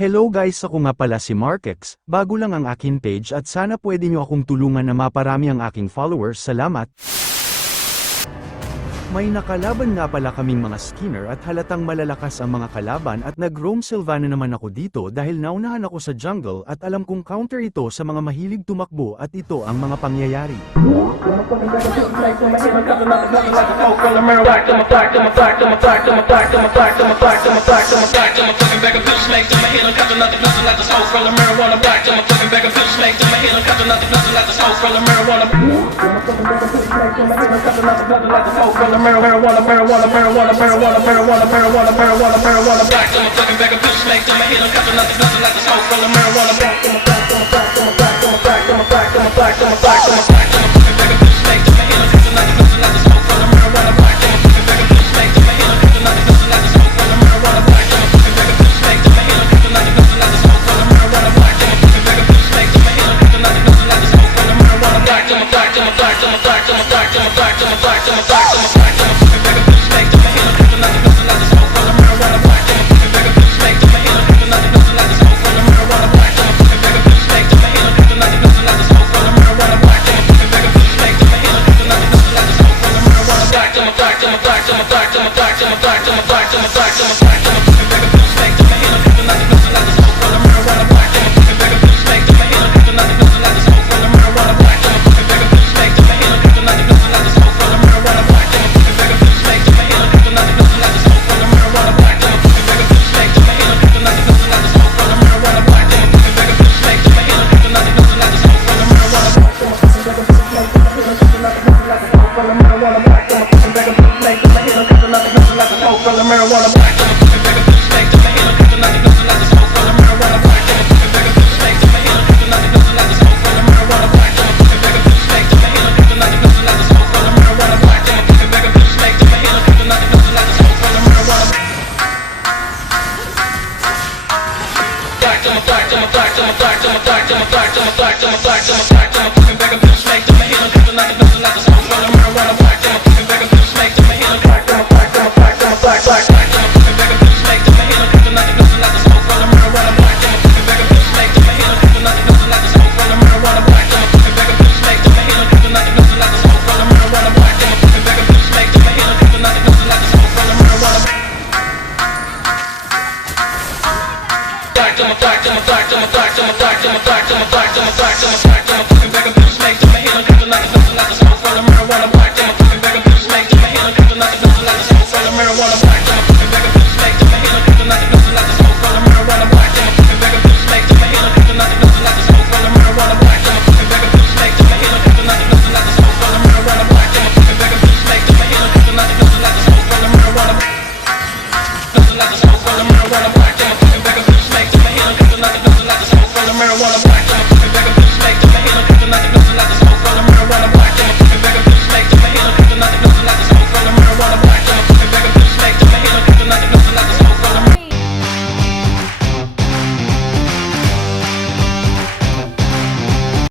Hello guys, ako nga pala si Markex, bago lang ang akin page at sana pwede nyo akong tulungan na maparami ang aking followers, salamat. May nakalaban nga pala kaming mga Skinner at halatang malalakas ang mga kalaban at nag-roam Sylvana naman ako dito dahil naunahan ako sa jungle at alam kong counter ito sa mga mahilig tumakbo at ito ang mga pangyayari. Marijuana, black to my fucking bag of bitch snake to my head, I'm catching nothing like the smoke from the marijuana. Black to my black to my black to my black to my black to my black to my black to my black to my black to my fucking bag of bitch snake to my head, I'm catching nothing like the smoke from the marijuana. Black to my fucking bag of bitch snake to my head, I'm catching nothing like the smoke from the marijuana. Black to my fucking bag of bitch snake to my head, I'm catching nothing like the smoke from the marijuana. Black to my fucking bag of bitch snake to my head, I'm catching nothing like the smoke from the marijuana. Black to my black to my black to my black to my black to my black to my black to my black to my black to my fucking bag of bitch snake to my head, I'm catching nothing like the smoke from the marijuana. Black to my fucking bag of bitch snake to my head, I'm catching nothing like the smoke from the marijuana. Black to my fucking bag of bitch snake to my head, I'm catching nothing like the smoke from the marijuana. Black to my fucking bag of bitch snake to my head, I'm catching nothing like the smoke from the marijuana. Black to my black to my black to my black to my black to my black to my black to my black to my black to my fucking bag of bitch snake to my head, I'm catching nothing like the smoke from the marijuana. Black to my fucking bag of bitch snake to my head, I'm catching nothing like the smoke from the marijuana. Black to my fucking bag of bitch snake to my head, I'm catching nothing like the smoke from the marijuana. Black to my fucking bag of bitch snake to my head, I'm catching nothing like the smoke from the marijuana. Black to my fucking bag of bitch snake to my head, I'm catching nothing like the smoke from the marijuana. Black to my fucking bag of bitch snake to my head, I'm catching nothing like the smoke from the marijuana. Black to my fucking bag of bitch snake to my head, I'm catching nothing like the smoke from the marijuana. Black to my fucking bag of bitch snake to my head, I'm catching nothing like the smoke from the marijuana. Black to my fucking bag of bitch snake to my head, I'm catching nothing like the smoke from the marijuana. Black to my fucking bag of bitch snake to my head, I'm catching nothing like the smoke from the marijuana. Black to my fucking bag of bitch snake to my head, I'm catching nothing like the smoke from the marijuana. Black to my fucking bag of bitch snake to my head, I'm catching nothing like the smoke from the marijuana. Black to my black to my black to my black to my black to my black to my black to my black to my black to my fucking bag of bitch snake to my head, I'm catching nothing like the smoke from the marijuana. Black to my fucking bag of bitch snake to my head, I'm black to my black to my black to my black black black to my fucking bag of bitch snake to my head, I'm catching nothing like the smoke from the marijuana. Black to my fucking bag of bitch snake to my head, I'm catching nothing like the smoke from the marijuana. Black to my fucking bag of bitch snake to my head, I'm catching nothing like the smoke from the marijuana. Black to my fucking bag of bitch snake to my head, I'm catching nothing like the smoke from the marijuana. Black to my black to my black to my black to my black to my black to my black to my black to my black to my fucking bag of bitch snake to my head, I'm catching nothing like the smoke from the marijuana. Black to my fucking bag of bitch snake to my head, I'm catching nothing like the smoke from the marijuana. Black to my fucking bag of bitch snake to my head, I'm catching nothing like the smoke from the marijuana. Black to my fucking bag of bitch snake to my head, I'm catching nothing like the smoke from the marijuana. Black to my fucking bag of bitch snake to my head, I'm catching nothing like the smoke from the marijuana. Black to my fucking bag of bitch snake to my head, I'm catching nothing like the smoke from the marijuana. Nothing like the smoke from the marijuana. Black to my fucking bag of bitch snake to my head, I'm catching nothing like the smoke from the marijuana. Black to my